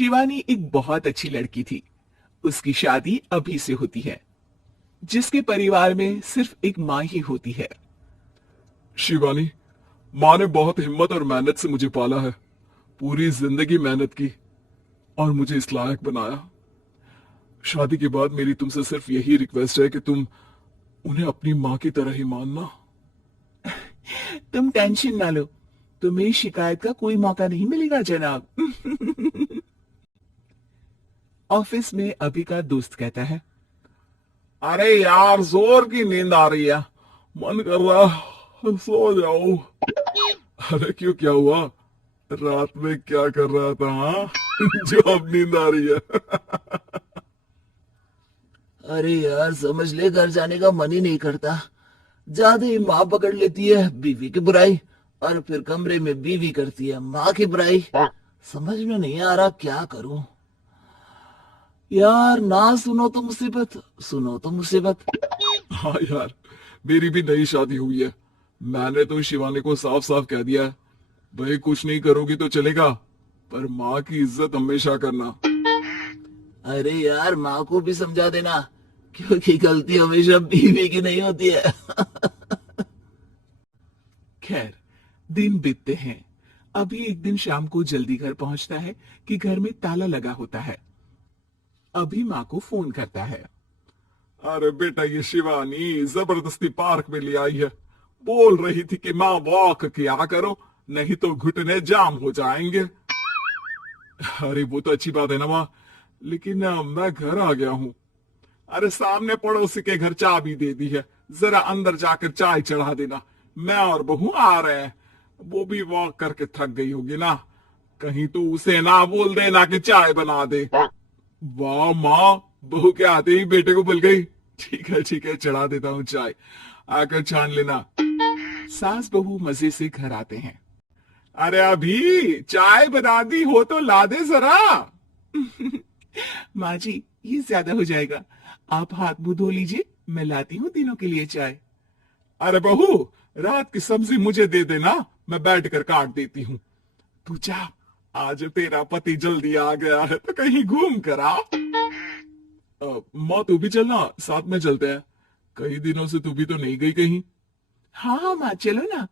शिवानी एक बहुत अच्छी लड़की थी। उसकी शादी अभी से होती है, जिसके परिवार में सिर्फ एक माँ ही होती है। शिवानी, माँ ने बहुत हिम्मत और मेहनत से मुझे पाला है। पूरी जिंदगी मेहनत की और मुझे इस लायक बनाया। शादी के बाद मेरी तुमसे सिर्फ यही रिक्वेस्ट है कि तुम उन्हें अपनी माँ की तरह ही मानना। तुम टेंशन ना लो, तुम्हें शिकायत का कोई मौका नहीं मिलेगा जनाब। ऑफिस में अभी का दोस्त कहता है, अरे यार, जोर की नींद आ रही है, मन कर रहा सो जाओ। अरे क्यों, क्या हुआ? रात में क्या कर रहा था हाँ? जो अब नींद आ रही है। अरे यार, समझ ले, घर जाने का मन ही नहीं करता। ज्यादा ही माँ पकड़ लेती है बीवी की बुराई, और फिर कमरे में बीवी करती है माँ की बुराई। समझ में नहीं आ रहा क्या करूं। यार, ना सुनो तो मुसीबत, सुनो तो मुसीबत। हाँ यार, मेरी भी नई शादी हुई है। मैंने तो शिवानी को साफ साफ कह दिया है, भाई कुछ नहीं करोगी तो चलेगा, पर माँ की इज्जत हमेशा करना। अरे यार, माँ को भी समझा देना, क्योंकि गलती हमेशा बीवी की नहीं होती है। खैर, दिन बीतते हैं। अभी एक दिन शाम को जल्दी घर पहुंचता है कि घर में ताला लगा होता है। अभी माँ को फोन करता है। अरे बेटा, ये शिवानी जबरदस्ती पार्क में ले आई है। बोल रही थी कि माँ वॉक किया करो, नहीं तो घुटने जाम हो जाएंगे। अरे वो तो अच्छी बात है ना माँ, लेकिन मैं घर आ गया हूँ। अरे सामने पड़ोसी के घर चाबी दे दी है, जरा अंदर जाकर चाय चढ़ा देना। मैं और बहू आ रहे हैं। वो भी वॉक करके थक गई होगी ना, कहीं तो उसे ना बोल देना कि चाय बना दे। वाह माँ, बहू के आते ही बेटे को बुल गई। ठीक है, चढ़ा देता हूँ चाय, आकर छान लेना। सास बहू मजे से घर आते हैं। अरे अभी चाय बना दी हो तो ला दे जरा। माँ जी, ये ज्यादा हो जाएगा, आप हाथ मुंह धो लीजिए, मैं लाती हूँ तीनों के लिए चाय। अरे बहू, रात की सब्जी मुझे दे देना, मैं बैठ कर काट देती हूँ। तू जा, आज तेरा पति जल्दी आ गया है तो कहीं घूम कर आ। माँ तू भी चलना, साथ में चलते हैं। कई दिनों से तू भी तो नहीं गई कहीं। हाँ हाँ माँ, चलो ना।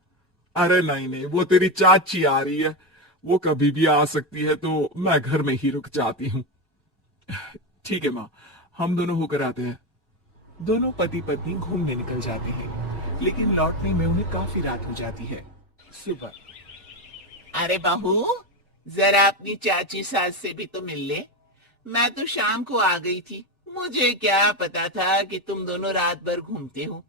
अरे नहीं नहीं, वो तेरी चाची आ रही है, वो कभी भी आ सकती है, तो मैं घर में ही रुक जाती हूँ। ठीक है माँ, हम दोनों होकर आते हैं। दोनों पति पत्नी घूमने निकल जाते हैं, लेकिन लौटने में उन्हें काफी रात हो जाती है। सुबह। अरे बहू, जरा अपनी चाची सास से भी तो मिल ले। मैं तो शाम को आ गई थी, मुझे क्या पता था कि तुम दोनों रात भर घूमते हो।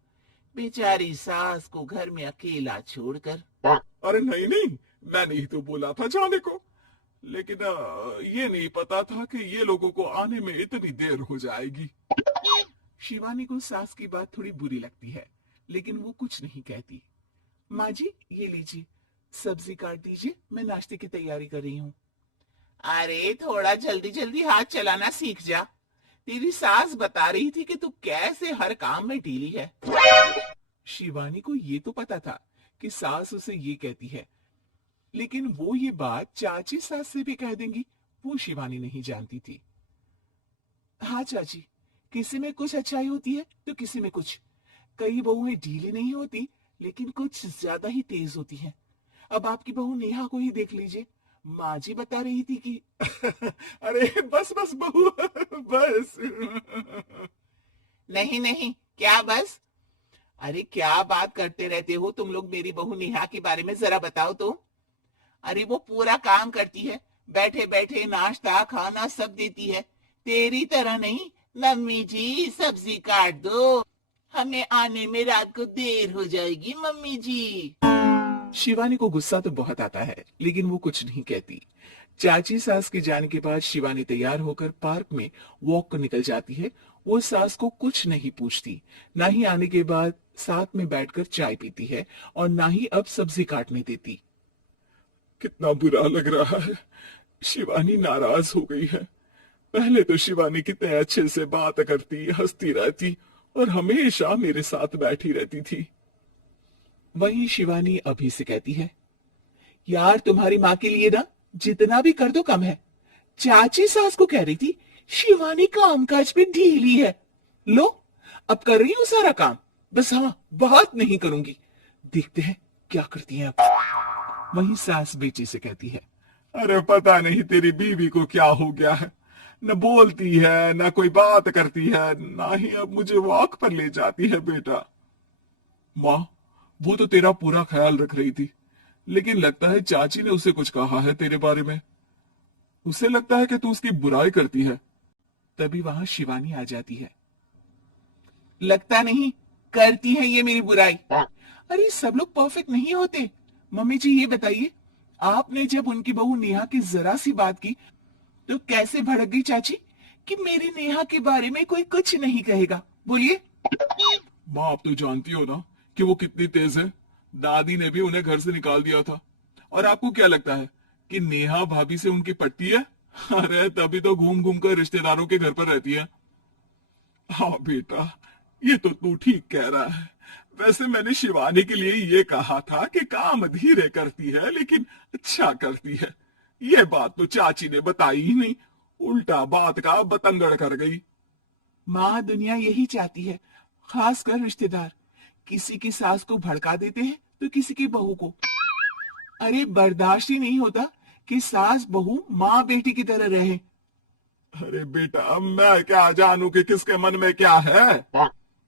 बेचारी सास को घर में अकेला छोड़कर। अरे नहीं नहीं, मैंने ही तो बोला था जाने को, लेकिन ये नहीं पता था कि ये लोगों को आने में इतनी देर हो जाएगी। शिवानी को सास की बात थोड़ी बुरी लगती है, लेकिन वो कुछ नहीं कहती। माँ जी, ये लीजिए, सब्जी काट दीजिए, मैं नाश्ते की तैयारी कर रही हूँ। अरे थोड़ा जल्दी जल्दी हाथ चलाना सीख जा। तेरी सास बता रही थी कि तू कैसे हर काम में ढीली है। शिवानी को ये तो पता था कि सास उसे ये कहती है, लेकिन वो ये बात चाची सास से भी कह देंगी, वो शिवानी नहीं जानती थी। हाँ चाची, किसी में कुछ अच्छाई होती है तो किसी में कुछ। कई बहुएं ढीली नहीं होती, लेकिन कुछ ज्यादा ही तेज होती हैं। अब आपकी बहू नेहा को ही देख लीजिए, माँ जी बता रही थी कि अरे बस बस बहू, बस। नहीं नहीं, क्या बस? अरे क्या बात करते रहते हो तुम लोग मेरी बहू नेहा के बारे में, जरा बताओ तो। अरे वो पूरा काम करती है, बैठे बैठे नाश्ता खाना सब देती है। तेरी तरह नहीं, मम्मी जी सब्जी काट दो, हमें आने में रात को देर हो जाएगी मम्मी जी। शिवानी को गुस्सा तो बहुत आता है, लेकिन वो कुछ नहीं कहती। चाची सास के जाने के बाद शिवानी तैयार होकर पार्क में वॉक को निकल जाती है। वो सास को कुछ नहीं पूछती, ना ही आने के बाद साथ में बैठकर चाय पीती है, और ना ही अब सब्जी काटने देती। कितना बुरा लग रहा है, शिवानी नाराज हो गई है। पहले तो शिवानी कितने अच्छे से बात करती, हंसती रहती और हमेशा मेरे साथ बैठी रहती थी। वहीं शिवानी अभी से कहती है, यार तुम्हारी माँ के लिए ना जितना भी कर दो कम है। चाची सास को कह रही थी शिवानी कामकाज पे ढीली है। लो, अब कर रही हूँ सारा काम, बस हाँ बात नहीं करूंगी। देखते हैं क्या करती है अब। वहीं सास बेटे से कहती है, अरे पता नहीं तेरी बीवी को क्या हो गया है, न बोलती है न कोई बात करती है, ना ही अब मुझे वॉक पर ले जाती है बेटा। माँ, वो तो तेरा पूरा ख्याल रख रही थी, लेकिन लगता है चाची ने उसे कुछ कहा है तेरे बारे में। उसे लगता है कि तू उसकी बुराई करती है। तभी वहां शिवानी आ जाती है। लगता नहीं, करती है ये मेरी बुराई। अरे सब लोग परफेक्ट नहीं होते। मम्मी जी ये बताइए, आपने जब उनकी बहू नेहा की जरा सी बात की तो कैसे भड़क गई चाची कि मेरी नेहा के बारे में कोई कुछ नहीं कहेगा? बोलिए। माँ, आप तो जानती हो ना कि वो कितनी तेज है। दादी ने भी उन्हें घर से निकाल दिया था। और आपको क्या लगता है कि नेहा भाभी से उनकी पट्टी है? अरे तभी तो घूम घूम कर रिश्तेदारों के घर पर रहती है। हाँ बेटा, ये तो तू ठीक कह रहा है। वैसे मैंने शिवानी के लिए ये कहा था कि काम धीरे करती है लेकिन अच्छा करती है। ये बात तो चाची ने बताई ही नहीं, उल्टा बात का बतंगड़ कर गई। माँ, दुनिया यही चाहती है, खासकर रिश्तेदार। किसी की सास को भड़का देते हैं तो किसी की बहू को। अरे बर्दाश्त ही नहीं होता कि सास बहू माँ बेटी की तरह रहे। अरे बेटा, मैं क्या जानू कि किसके मन में क्या है।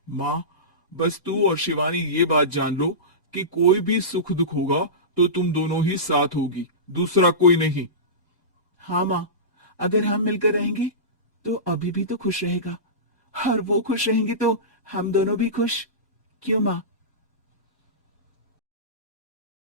माँ, बस तू और शिवानी ये बात जान लो कि कोई भी सुख दुख होगा तो तुम दोनों ही साथ होगी, दूसरा कोई नहीं। हाँ माँ, अगर हम मिलकर रहेंगे तो अभी भी तो खुश रहेगा, और वो खुश रहेंगे तो हम दोनों भी खुश। क्यों माँ?